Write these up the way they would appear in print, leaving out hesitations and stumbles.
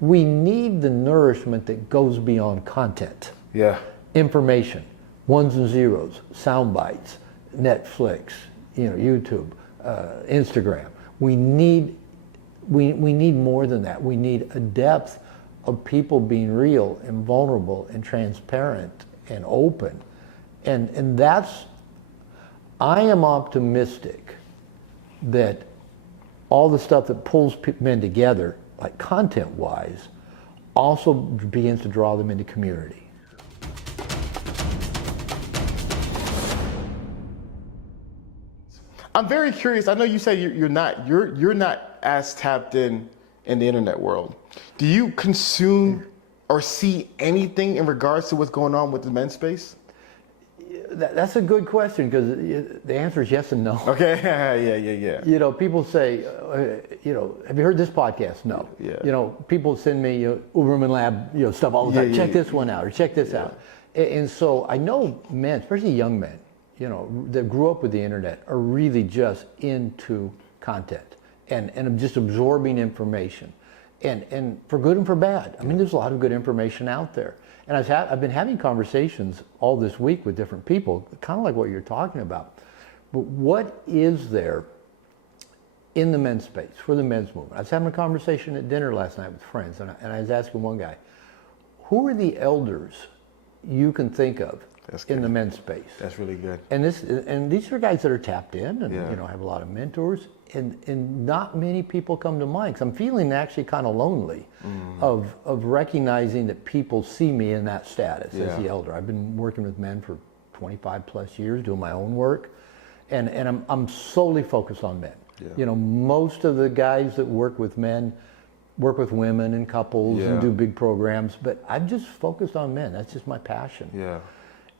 We need the nourishment that goes beyond content. Yeah. Information, ones and zeros, sound bites, Netflix, YouTube, Instagram. We need more than that. We need a depth of people being real and vulnerable and transparent and open. And that's, I am optimistic that all the stuff that pulls men together, like content-wise, also begins to draw them into community. I'm very curious. I know you say you're not as tapped in the internet world. Do you consume or see anything in regards to what's going on with the men's space? That's a good question, because the answer is yes and no. Okay, yeah. People say, have you heard this podcast? No. Yeah. People send me Uberman Lab, stuff all the time. Check this one out, or check this out. And so I know men, especially young men, that grew up with the internet, are really just into content and just absorbing information, and for good and for bad. I mean, there's a lot of good information out there. And I've been having conversations all this week with different people, kind of like what you're talking about. But what is there in the men's space, for the men's movement? I was having a conversation at dinner last night with friends, and I was asking one guy, who are the elders you can think of in the men's space? That's really good. And these are guys that are tapped in and have a lot of mentors, and not many people come to mind, because I'm feeling actually kind of lonely of recognizing that people see me in that status as the elder. I've been working with men for 25 plus years, doing my own work, and I'm solely focused on men. Most of the guys that work with men work with women and couples and do big programs, but I've just focused on men. That's just my passion.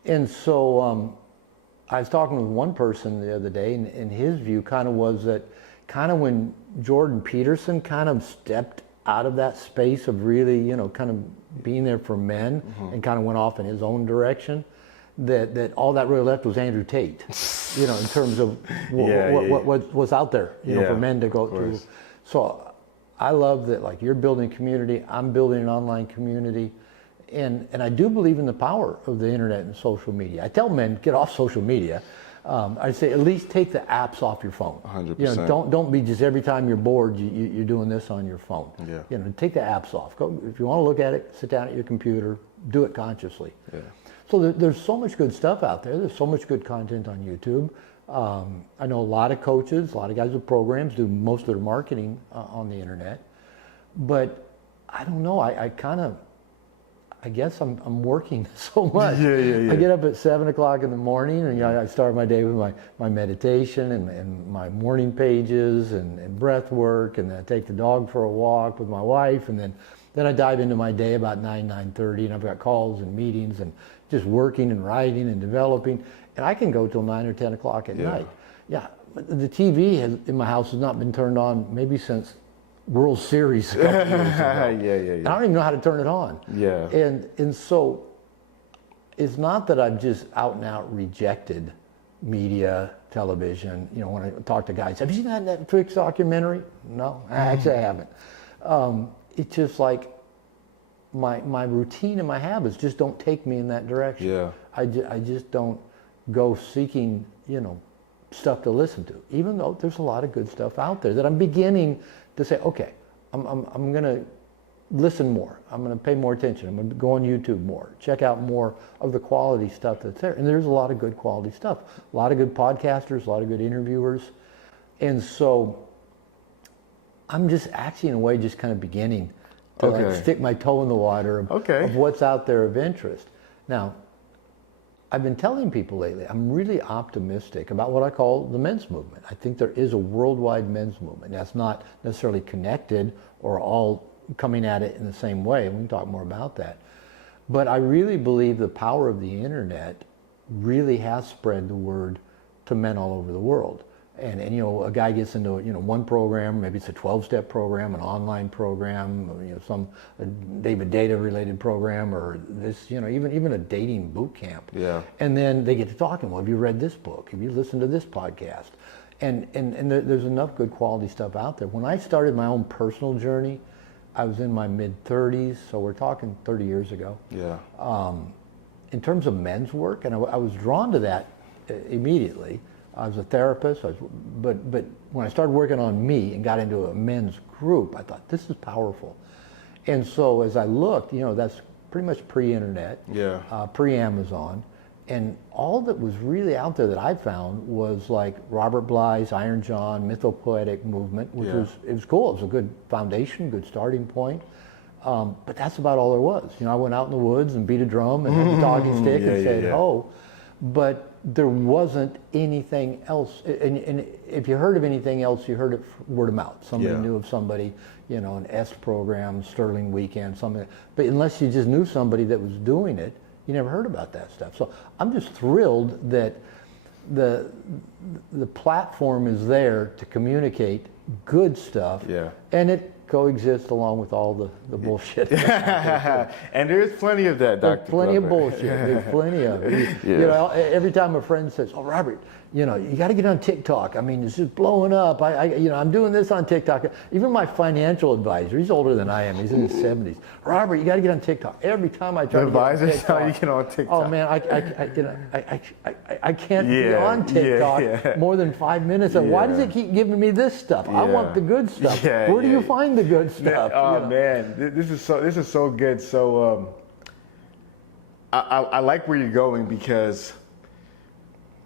And so I was talking with one person the other day, and his view kind of was that kind of when Jordan Peterson kind of stepped out of that space of really, kind of being there for men and kind of went off in his own direction, that all that really left was Andrew Tate, in terms of what's out there, for men to go through. So I love that, like, you're building community, I'm building an online community. And I do believe in the power of the internet and social media. I tell men, get off social media. I say at least take the apps off your phone. 100%. Don't be just every time you're bored you're doing this on your phone. Take the apps off. Go, if you want to look at it, sit down at your computer, do it consciously. So there's so much good stuff out there. There's so much good content on YouTube. I know a lot of coaches, a lot of guys with programs do most of their marketing on the internet. But I don't know. I guess I'm working so much. I get up at 7 o'clock in the morning, and I start my day with my meditation and my morning pages and breath work, and then I take the dog for a walk with my wife, and then I dive into my day about 9:30, and I've got calls and meetings and just working and writing and developing, and I can go till 9 or 10 o'clock at night. But the TV in my house has not been turned on maybe since World Series a couple years ago. I don't even know how to turn it on. And so it's not that I've just out and out rejected media, television. When I talk to guys, have you seen that Netflix documentary? No, actually I haven't. It's just like my routine and my habits just don't take me in that direction. I just don't go seeking, stuff to listen to, even though there's a lot of good stuff out there that I'm beginning to say, okay, I'm going to listen more. I'm going to pay more attention. I'm going to go on YouTube more, check out more of the quality stuff that's there. And there's a lot of good quality stuff, a lot of good podcasters, a lot of good interviewers. And so I'm just actually in a way just kind of beginning to like stick my toe in the water of what's out there of interest. Now, I've been telling people lately, I'm really optimistic about what I call the men's movement. I think there is a worldwide men's movement. That's not necessarily connected or all coming at it in the same way. We can talk more about that. But I really believe the power of the internet really has spread the word to men all over the world. And a guy gets into one program, maybe it's a 12-step program, an online program, some David Data related program, or this, even a dating boot camp. And then they get to talking. Well, have you read this book? Have you listened to this podcast? And there's enough good quality stuff out there. When I started my own personal journey, I was in my mid-30s, so we're talking 30 years ago. Yeah. In terms of men's work, and I was drawn to that immediately. I was a therapist, but when I started working on me and got into a men's group, I thought, this is powerful. And so as I looked, that's pretty much pre-internet, pre-Amazon, and all that was really out there that I found was like Robert Bly's Iron John mythopoetic movement, which was cool. It was a good foundation, good starting point. But that's about all there was. I went out in the woods and beat a drum and had a talking stick and said, "Oh," but there wasn't anything else. And if you heard of anything else, you heard it word of mouth. Somebody knew of somebody, an EST program, Sterling Weekend, something. But unless you just knew somebody that was doing it, you never heard about that stuff. So I'm just thrilled that the platform is there to communicate good stuff, and it coexists along with all the bullshit. And there's plenty of that, Dr. There's plenty of bullshit. There's plenty of it. Every time a friend says, "Oh, Robert, you got to get on TikTok. I mean, it's just blowing up. I'm doing this on TikTok." Even my financial advisor, he's older than I am. He's in his 70s. "Robert, you got to get on TikTok." Every time I try to get on TikTok, tell you get on TikTok. Oh man, I can't be on TikTok more than 5 minutes. And why does it keep giving me this stuff? I want the good stuff. Where do you find the good stuff? Oh man, this is so good. So I like where you're going because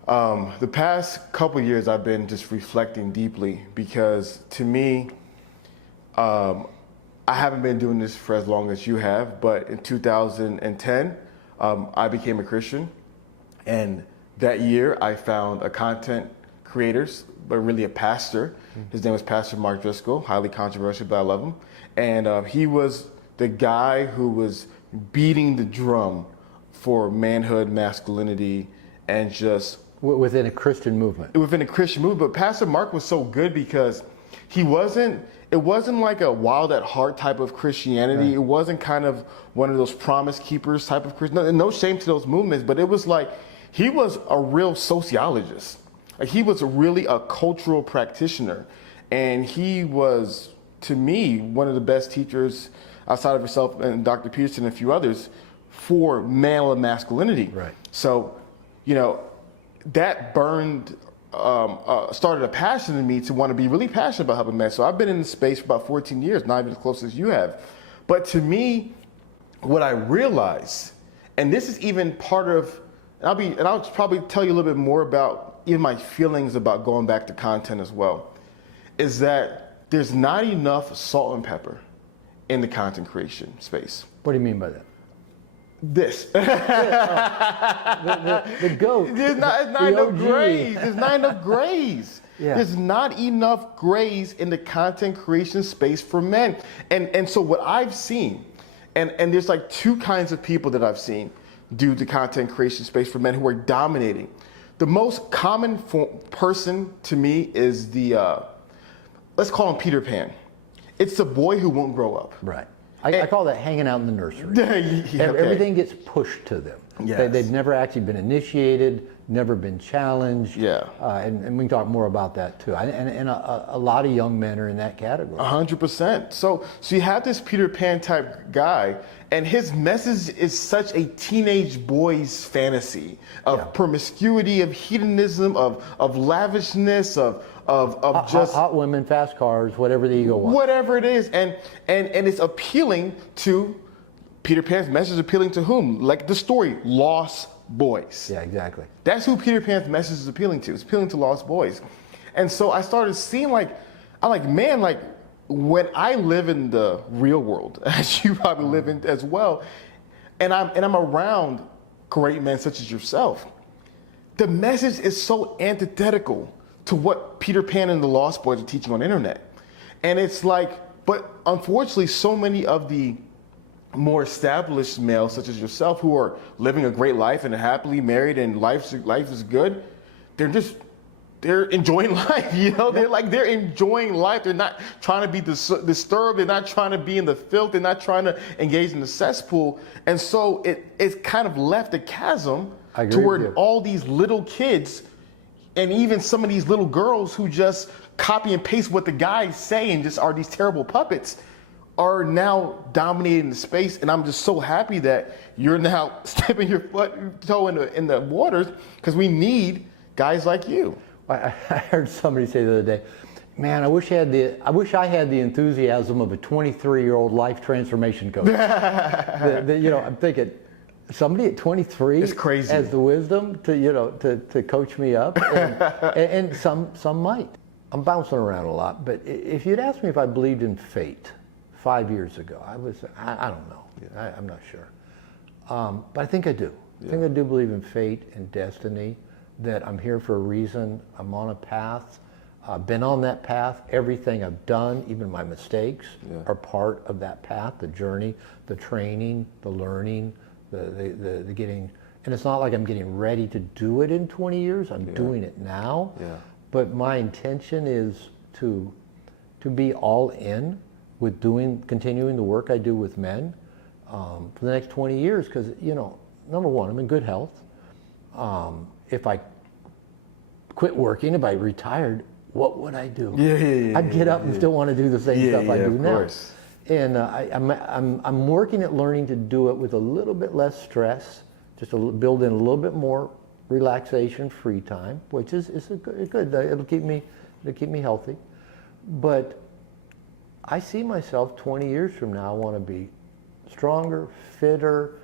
the past couple years I've been just reflecting deeply because to me, I haven't been doing this for as long as you have, but in 2010, I became a Christian, and that year I found a content creator, but really a pastor. His name was Pastor Mark Driscoll, highly controversial, but I love him. And he was the guy who was beating the drum for manhood, masculinity, and just... Within a Christian movement. Within a Christian movement. But Pastor Mark was so good because it wasn't like a wild at heart type of Christianity. Right. It wasn't kind of one of those promise keepers type of Christian. No shame to those movements, but it was like he was a real sociologist. Like he was really a cultural practitioner, and he was, to me, one of the best teachers outside of yourself and Dr. Peterson and a few others for male and masculinity. Right. So, that started a passion in me to want to be really passionate about helping men. So I've been in this space for about 14 years, not even as close as you have. But to me, what I realized, and this is even part of, and I'll probably tell you a little bit more about even my feelings about going back to content as well, is that there's not enough salt and pepper in the content creation space. What do you mean by that? This. The goat. There's not enough grace. There's not enough grace. There's not enough grace in the content creation space for men. And so what I've seen, and there's like two kinds of people that I've seen do the content creation space for men who are dominating. The most common person to me is let's call him Peter Pan. It's the boy who won't grow up. Right. I call that hanging out in the nursery. Everything gets pushed to them. Yes. They've never actually been initiated, never been challenged. Yeah. And we can talk more about that too. And a lot of young men are in that category. 100%. So you have this Peter Pan type guy, and his message is such a teenage boy's fantasy of promiscuity, of hedonism, of lavishness, of just hot women, fast cars, whatever the ego wants. Whatever it is, and it's appealing to Peter Pan's message. Appealing to whom? Like the story, lost boys. Yeah, exactly. That's who Peter Pan's message is appealing to. It's appealing to lost boys, and so I started seeing man, when I live in the real world, as you probably live in as well, and I'm around great men such as yourself, the message is so antithetical to what Peter Pan and the Lost Boys are teaching on the internet. And it's like, but unfortunately, so many of the more established males, such as yourself, who are living a great life and are happily married and life is good, they're enjoying life, they're enjoying life. They're not trying to be disturbed. They're not trying to be in the filth. They're not trying to engage in the cesspool. And so it's kind of left a chasm toward all these little kids and even some of these little girls who just copy and paste what the guys say and just are these terrible puppets, are now dominating the space, and I'm just so happy that you're now stepping your toe in the waters, because we need guys like you. I heard somebody say the other day, man, I wish I had the enthusiasm of a 23-year-old life transformation coach. I'm thinking, somebody at 23 it's crazy. has the wisdom to coach me up, and some might. I'm bouncing around a lot, but if you'd asked me if I believed in fate 5 years ago, I don't know. Yeah. I'm not sure. But I think I do. I think I do believe in fate and destiny, that I'm here for a reason. I'm on a path. I've been on that path. Everything I've done, even my mistakes, are part of that path, the journey, the training, the learning, the getting. And it's not like I'm getting ready to do it in 20 years. I'm doing it now. Yeah. But my intention is to be all in with continuing the work I do with men for the next 20 years. Because, number one, I'm in good health. If I quit working, if I retired, what would I do? I'd get up and still want to do the same stuff I do now. Course. And I'm working at learning to do it with a little bit less stress, just build in a little bit more relaxation, free time, which is good. It'll keep me healthy. But I see myself 20 years from now, I want to be stronger, fitter,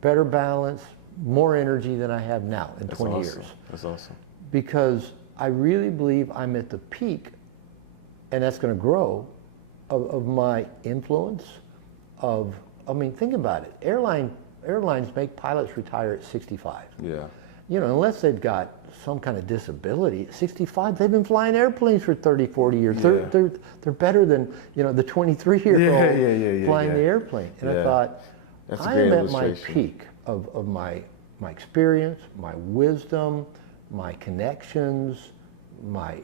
better balanced, more energy than I have now in 20 years. That's awesome. Because I really believe I'm at the peak, and that's going to grow, of my influence. Think about it. Airlines make pilots retire at 65. Yeah. Unless they've got some kind of disability, at 65, they've been flying airplanes for 30, 40 years. Yeah. They're better than, the 23-year-old flying the airplane. And I thought, I am at my peak of my experience, my wisdom, my connections, my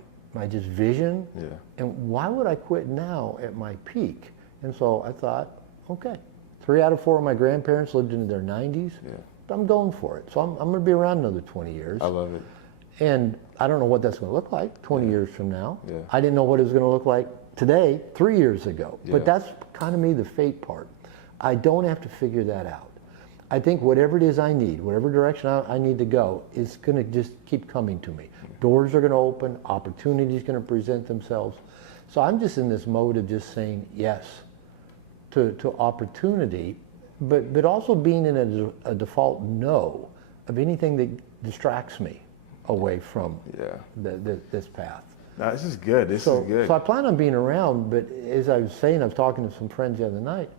just vision. Yeah. And why would I quit now at my peak? And so I thought, okay, 3 out of 4 of my grandparents lived into their 90s. Yeah. I'm going for it. So I'm going to be around another 20 years. I love it. And I don't know what that's going to look like 20 years from now. Yeah. I didn't know what it was going to look like today, 3 years ago. Yeah. But that's kind of the fate part. I don't have to figure that out. I think whatever it is I need, whatever direction I need to go, is going to just keep coming to me. Doors are going to open, opportunities going to present themselves. So I'm just in this mode of just saying yes to opportunity, but also being in a default no of anything that distracts me away from this path. No, this is good. This is good. So I plan on being around, but as I was saying, I was talking to some friends the other night.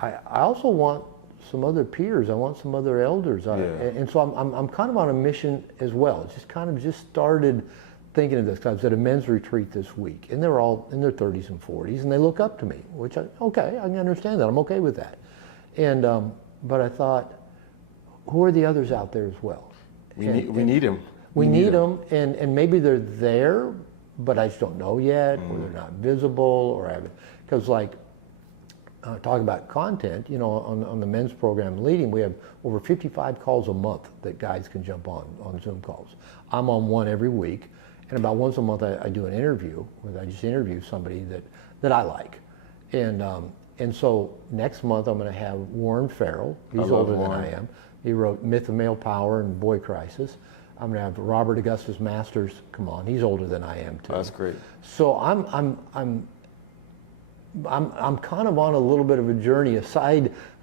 I also want some other peers. I want some other elders. And so I'm kind of on a mission as well. It's just started thinking of this. I was at a men's retreat this week, and they're all in their 30s and 40s, and they look up to me, which I can understand that. I'm okay with that. And but I thought, who are the others out there as well? We need them. We need them, and maybe they're there, but I just don't know yet, or they're not visible, or I haven't. Because talking about content, on the men's program leading, we have over 55 calls a month that guys can jump on Zoom calls. I'm on one every week, and about once a month I do an interview, where I just interview somebody that I like. And so next month I'm going to have Warren Farrell. He's older than I am. He wrote Myth of Male Power and Boy Crisis. I'm going to have Robert Augustus Masters come on. He's older than I am too. That's great. So I'm kind of on a little bit of a journey, a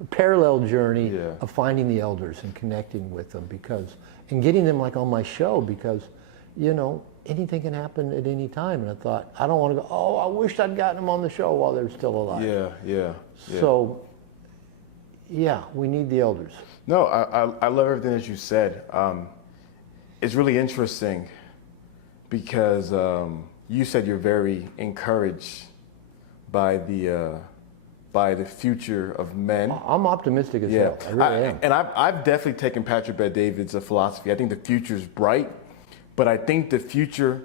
parallel journey of finding the elders and connecting with them, and getting them on my show, because anything can happen at any time. And I thought, I don't want to go, I wish I'd gotten them on the show while they're still alive. Yeah. So we need the elders. No, I love everything that you said. It's really interesting because you said you're very encouraged by the future of men. I'm optimistic as hell. I really am. And I've definitely taken Patrick Bet-David's philosophy. I think the future is bright, but I think the future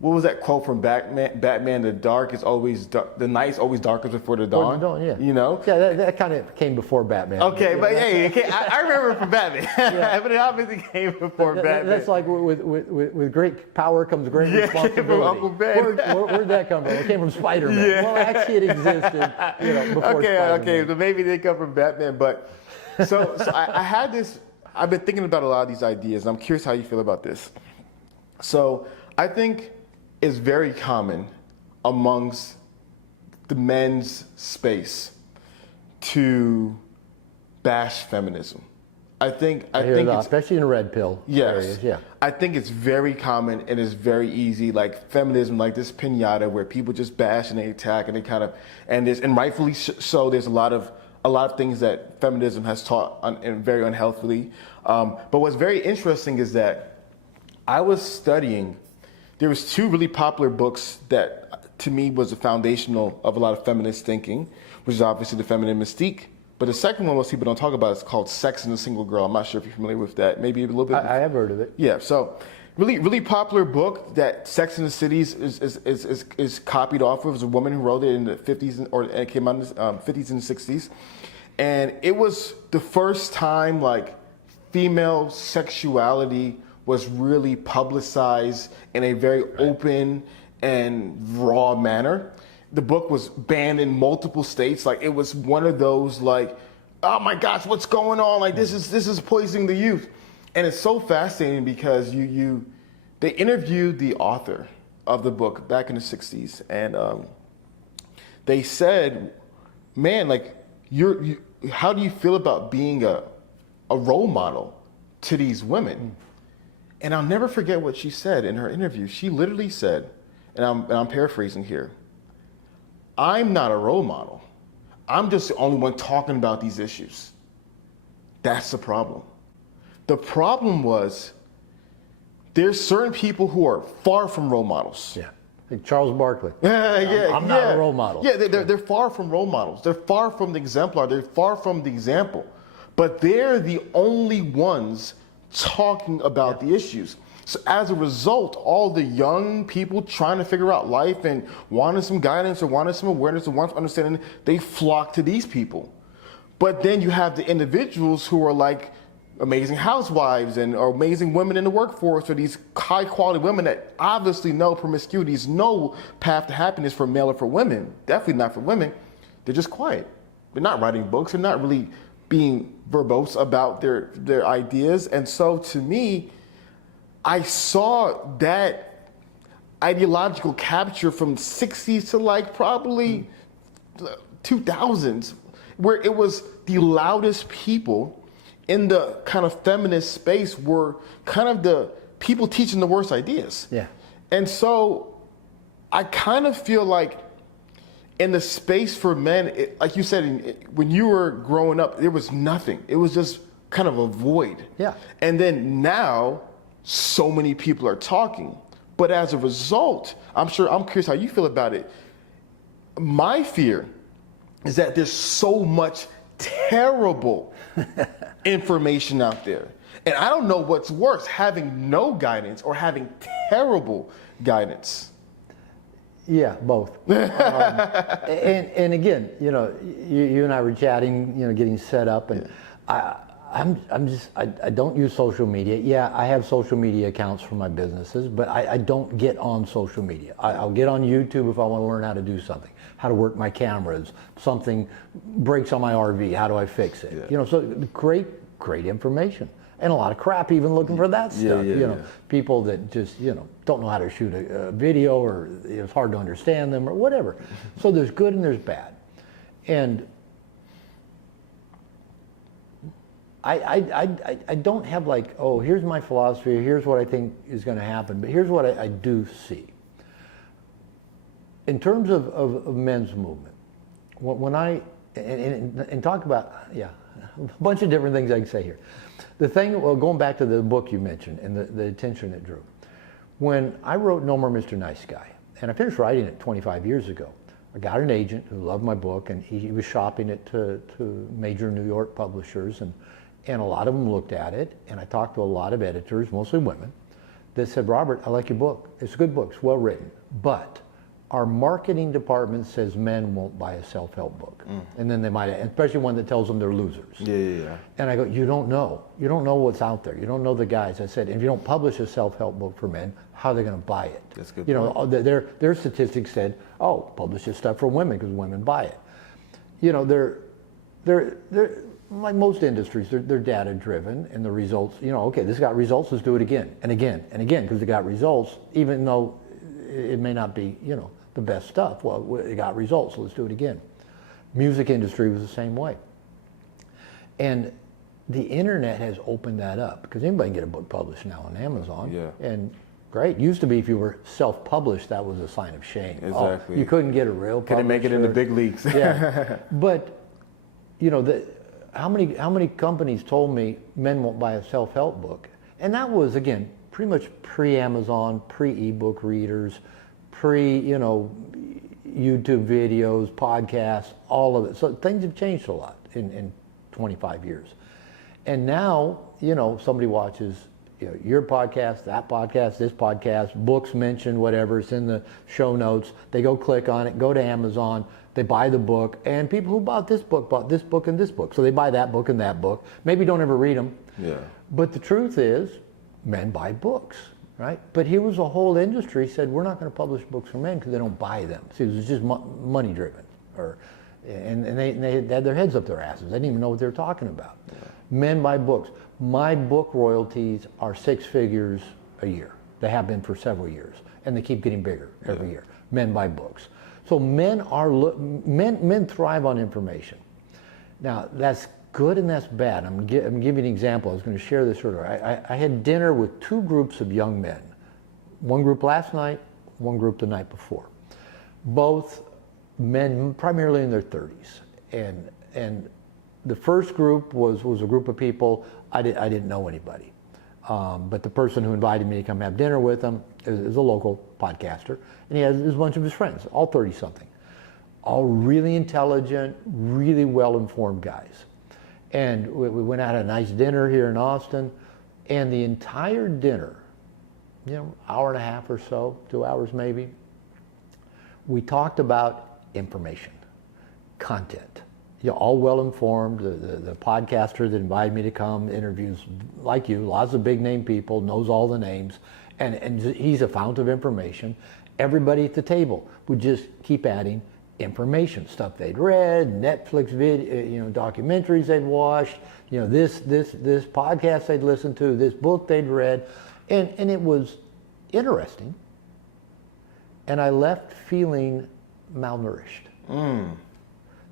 what was that quote from Batman? Batman, the night is always darkest before the dawn. Yeah. You know? Yeah, that kind of came before Batman. Okay, but hey, I remember it from Batman. Yeah. But it obviously came before Batman. That's like with great power comes great responsibility. From Uncle Ben. Where'd that come from? It came from Spider-Man. Yeah. Well, actually, it existed, before Spider-Man. Okay, so maybe they come from Batman, but so I had this. I've been thinking about a lot of these ideas, and I'm curious how you feel about this. So I think it's very common amongst the men's space to bash feminism. I think it's, especially in the red pill areas. Yeah. I think it's very common and it's very easy. Like feminism, like this pinata where people just bash and they attack and they kind of and rightfully so. There's a lot of things that feminism has taught and very unhealthily. But what's very interesting is that I was studying. There was two really popular books that, to me, was the foundational of a lot of feminist thinking, which is obviously The Feminine Mystique. But the second one most people don't talk about is called Sex and the Single Girl. I'm not sure if you're familiar with that. Maybe a little bit. I have heard of it. Yeah. So, really popular book that Sex and the City is copied off of. It was a woman who wrote it in the 50s, or it came out in the 50s and 60s, and it was the first time like female sexuality was really publicized in a very open and raw manner. The book was banned in multiple states. Like it was one of those like, oh my gosh, what's going on? Like this is poisoning the youth. And it's so fascinating because they interviewed the author of the book back in the 60s, and they said, man, like how do you feel about being a role model to these women? And I'll never forget what she said in her interview. She literally said, and I'm paraphrasing here, I'm not a role model. I'm just the only one talking about these issues. That's the problem. The problem was there's certain people who are far from role models. Yeah. Like Charles Barkley. I'm not a role model. Yeah, they're far from role models. They're far from the exemplar. They're far from the example. But they're the only ones talking about the issues. So as a result, all the young people trying to figure out life and wanting some guidance or wanting some awareness or wanting some understanding, they flock to these people. But then you have the individuals who are like amazing housewives or amazing women in the workforce, or these high quality women that obviously know promiscuity is no path to happiness for male or for women. Definitely not for women. They're just quiet. They're not writing books. They're not really being verbose about their ideas. And so to me, I saw that ideological capture from 60s to like probably 2000s, where it was the loudest people in the kind of feminist space were kind of the people teaching the worst ideas. Yeah. And so I kind of feel like in the space for men, like you said, when you were growing up, there was nothing. It was just kind of a void. Yeah. And then now, so many people are talking. But as a result, I'm curious how you feel about it. My fear is that there's so much terrible information out there. And I don't know what's worse, having no guidance or having terrible guidance. Yeah, both. And again, you and I were chatting, getting set up, and I don't use social media. Yeah, I have social media accounts for my businesses, but I don't get on social media. I'll get on YouTube if I want to learn how to do something, how to work my cameras, something breaks on my RV, how do I fix it? Yeah. So great information. And a lot of crap even looking for that stuff. People that just, don't know how to shoot a video, or it's hard to understand them or whatever. So there's good and there's bad. And I don't have like, oh, here's my philosophy, here's what I think is going to happen, but here's what I do see. In terms of men's movement, when I, and talk about, a bunch of different things I can say here. The thing, well, going back to the book you mentioned and the attention it drew. When I wrote No More Mr. Nice Guy, and I finished writing it 25 years ago, I got an agent who loved my book, and he was shopping it to major New York publishers, and a lot of them looked at it, and I talked to a lot of editors, mostly women, that said, Robert, I like your book. It's a good book. It's well written. But our marketing department says men won't buy a self-help book. And then they might, especially one that tells them they're losers. Yeah. And I go, you don't know. You don't know what's out there. You don't know the guys. I said, if you don't publish a self-help book for men, how are they going to buy it? That's a good You point. know, their statistics said, oh, publish this stuff for women because women buy it. You know, they're like most industries, they're data driven, and the results, you know, okay, this got results, let's do it again and again and again because it got results, even though it may not be, you know, the best stuff. Well, it got results, so let's do it again. Music industry was the same way. And the internet has opened that up because anybody can get a book published now on Amazon. Yeah. And great. Used to be if you were self-published, that was a sign of shame. Exactly. Oh, you couldn't get a real publisher. Couldn't make it in the big leagues. Yeah. But, you know, how many companies told me men won't buy a self-help book? And that was, again, pretty much pre-Amazon, pre-ebook readers, you know, YouTube videos, podcasts, all of it. So things have changed a lot in 25 years. And now, you know, somebody watches, you know, your podcast, that podcast, this podcast, books mentioned, whatever, it's in the show notes. They go click on it, go to Amazon, they buy the book, and people who bought this book and this book. So they buy that book and that book. Maybe don't ever read them. Yeah. But the truth is, men buy books, right? But here was a whole industry said, we're not going to publish books for men because they don't buy them. See, it was just money driven. And they had their heads up their asses. They didn't even know what they were talking about. Yeah. Men buy books. My book royalties are 6 figures a year. They have been for several years. And they keep getting bigger every year. Men buy books. So men thrive on information. Now, that's good and that's bad. I'm giving you an example. I was going to share this earlier. I had dinner with 2 groups of young men. One group last night, one group the night before. Both men primarily in their 30s. And the first group was a group of people, I didn't know anybody. But the person who invited me to come have dinner with him is a local podcaster. And he has a bunch of his friends, all 30-something. All really intelligent, really well-informed guys. And we went out at a nice dinner here in Austin. And the entire dinner, you know, hour and a half or so, 2 hours maybe, we talked about information, content. You know, all well-informed. The podcaster that invited me to come interviews like you, lots of big-name people, knows all the names, and he's a fount of information. Everybody at the table would just keep adding information, stuff they'd read, Netflix documentaries they'd watched, you know, this podcast they'd listened to, this book they'd read, and it was interesting. And I left feeling malnourished.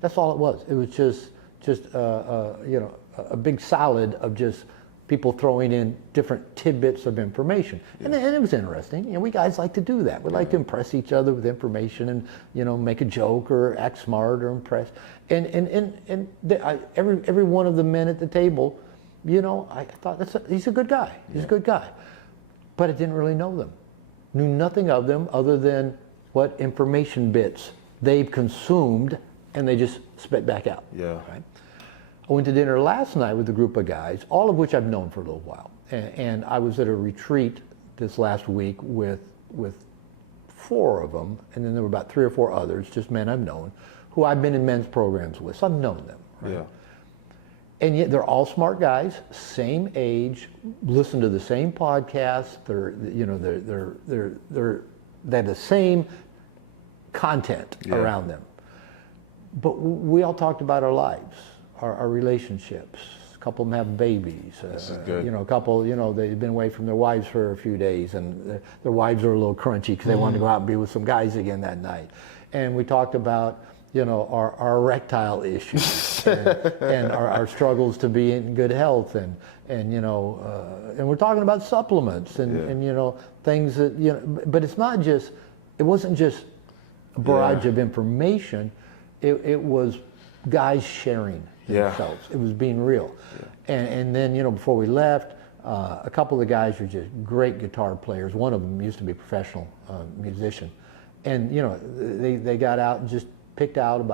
That's all it was. It was just a big salad of just people throwing in different tidbits of information. Yeah. And it was interesting. You know, we guys like to do that. We like to impress each other with information and, you know, make a joke or act smart or impress. And every one of the men at the table, you know, I thought, he's a good guy. He's a good guy. But I didn't really know them. Knew nothing of them other than what information bits they've consumed and they just spit back out. Yeah. Right? I went to dinner last night with a group of guys, all of which I've known for a little while. And I was at a retreat this last week with 4 of them, and then there were about 3 or 4 others, just men I've known, who I've been in men's programs with. So I've known them. Right? Yeah. And yet they're all smart guys, same age, listen to the same podcasts. They have the same content around them. But we all talked about our lives, our relationships. A couple of them have babies. This is good. You know, a couple, you know, they've been away from their wives for a few days, and their wives are a little crunchy because they wanted to go out and be with some guys again that night. And we talked about, you know, our erectile issues and our struggles to be in good health, and you know, and we're talking about supplements and you know, things that, you know, but it wasn't just a barrage of information. It was guys sharing themselves. It was being real. Yeah. And then, you know, before we left, a couple of the guys were just great guitar players. One of them used to be a professional musician. And, you know, they got out and just picked out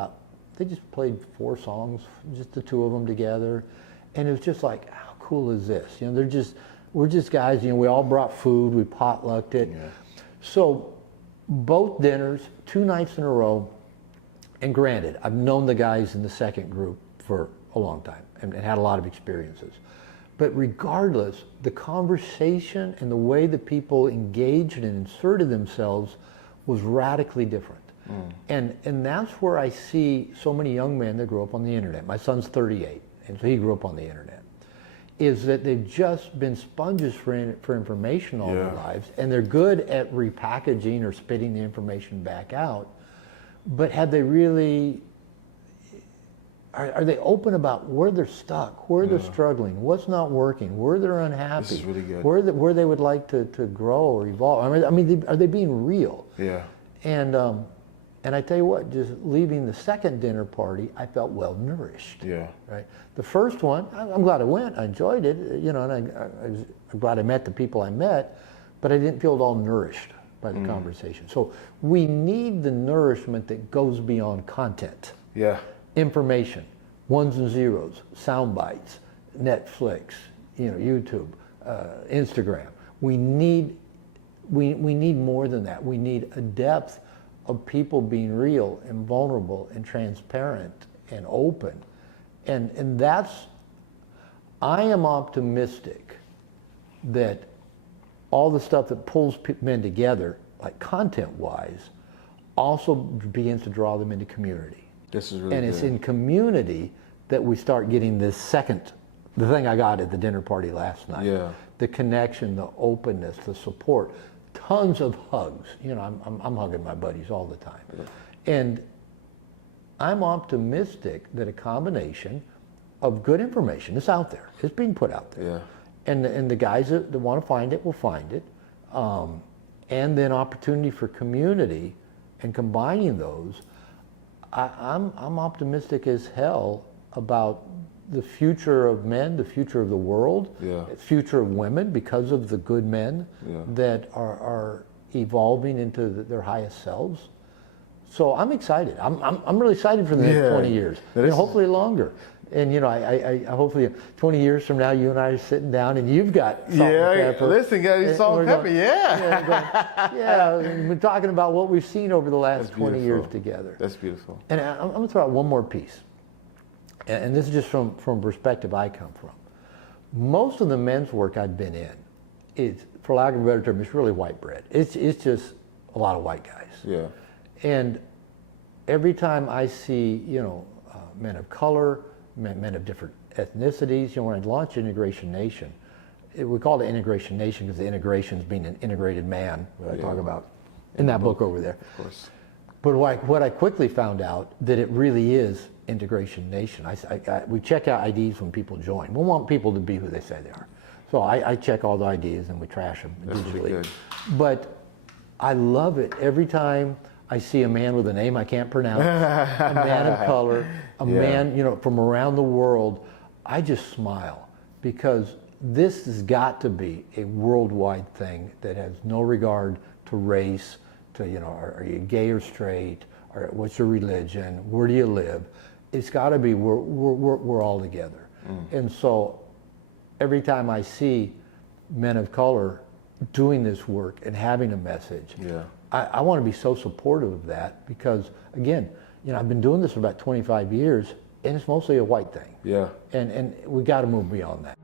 they just played 4 songs, just the 2 of them together. And it was just like, how cool is this? You know, they're just we're just guys, we all brought food, we potlucked it. Yeah. So both dinners, 2 nights in a row, and granted, I've known the guys in the second group for a long time and had a lot of experiences. But regardless, the conversation and the way that people engaged and inserted themselves was radically different. And that's where I see so many young men that grew up on the internet. My son's 38, and so he grew up on the internet. Is that they've just been sponges for information all their lives, and they're good at repackaging or spitting the information back out. But have they really, are they open about where they're stuck, where they're struggling, what's not working, where they're unhappy, this is really good. where they would like to grow or evolve? I mean, are they being real? Yeah. And I tell you what, just leaving the second dinner party, I felt well nourished. Yeah. Right. The first one, I'm glad I went. I enjoyed it. And I'm glad I met the people I met, but I didn't feel at all nourished by the conversation. So we need the nourishment that goes beyond content. Yeah. Information, ones and zeros, sound bites, Netflix, YouTube, Instagram. We need more than that. We need a depth of people being real and vulnerable and transparent and open. And I am optimistic that all the stuff that pulls men together, like content-wise, also begins to draw them into community. This is really And good. it's in community that we start getting the thing I got at the dinner party last night. Yeah. The connection, the openness, the support, tons of hugs. I'm hugging my buddies all the time. Yeah. And I'm optimistic that a combination of good information is out there. It's being put out there. Yeah. And the guys that want to find it will find it. And then opportunity for community and combining those. I'm optimistic as hell about the future of men, the future of the world, the future of women because of the good men that are evolving into their highest selves. So I'm excited. I'm really excited for the next 20 years, hopefully longer. And I hopefully 20 years from now, you and I are sitting down, and you've got salt and pepper. Listen, guys, salt and pepper, we've been talking about what we've seen over the last 20 years together. That's beautiful. And I'm going to throw out one more piece, and this is just from perspective I come from. Most of the men's work I've been in is, for lack of a better term, it's really white bread. It's just a lot of white guys. Yeah. And every time I see, men of color, men of different ethnicities, when I launched Integration Nation, we call it Integration Nation because the integration is being an integrated man, what I talk about in that book over there. Of course. But what I quickly found out that it really is Integration Nation. We check out IDs when people join. We want people to be who they say they are. So I check all the IDs and we trash them digitally. Good. But I love it every time I see a man with a name I can't pronounce, a man of color, a man, from around the world. I just smile because this has got to be a worldwide thing that has no regard to race, to, are you gay or straight, or what's your religion, where do you live? It's got to be we're all together. And so every time I see men of color doing this work and having a message, I want to be so supportive of that because, again, I've been doing this for about 25 years, and it's mostly a white thing. Yeah. And we got to move beyond that.